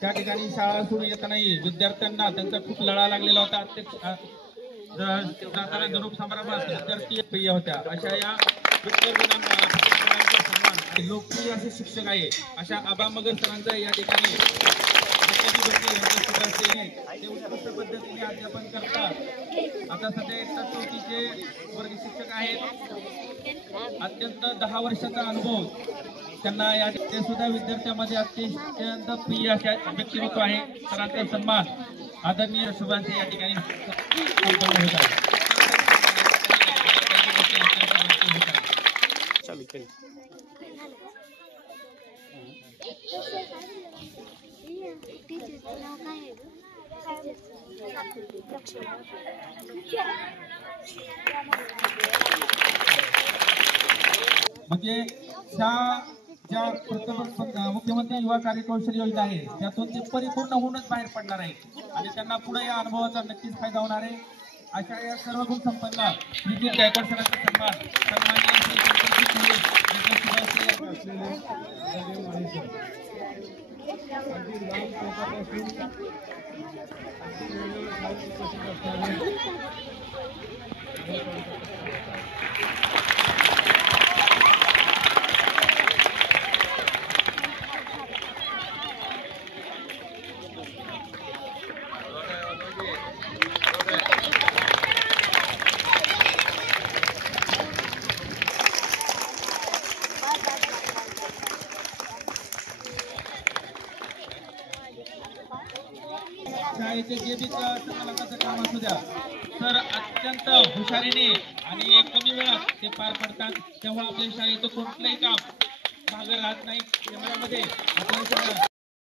त्या ठिकाणी शाळा सोडून येतानाही विद्यार्थ्यांना त्यांचा खूप लढा लागलेला होता। जाताना जरूप समारंभात विद्यार्थी प्रिय होत्या। अशा या लोकप्रिय असे शिक्षक आहे अशा आबा मगर सरांचा या ठिकाणी उत्कृष्ट पद्धतीने अध्यापन करतात। आता सध्या इयत्ता 4चे वर्ग शिक्षक आहेत। अत्यंत 10 वर्षाचा अनुभव त्यांना या ते सुद्धा विद्यार्थ्यांमध्ये अत्यंत प्रिय अशा व्यक्तिमत्व आहे। सरांचा सन्मान आदरणीय शुभांशी या ठिकाणी संपन्न होत आहे। म्हणजे ज्या मुख्यमंत्री युवा कार्यकौशल्य योजना आहे त्यातून ते परिपूर्ण होऊनच बाहेर पडणार आहे आणि त्यांना पुढे या अनुभवाचा नक्कीच फायदा होणार आहे। अशा या सर्व गुण संपन्न श्रीजीत गायकवाड सरांचा सन्मान शाळेचे जे बी संचालकाचं काम असू द्या तर अत्यंत हुशारीने आणि कमी वेळात ते पार पडतात। तेव्हा आपल्या शाळेचं कोणतंही काम मागे राहत नाही। त्यामध्ये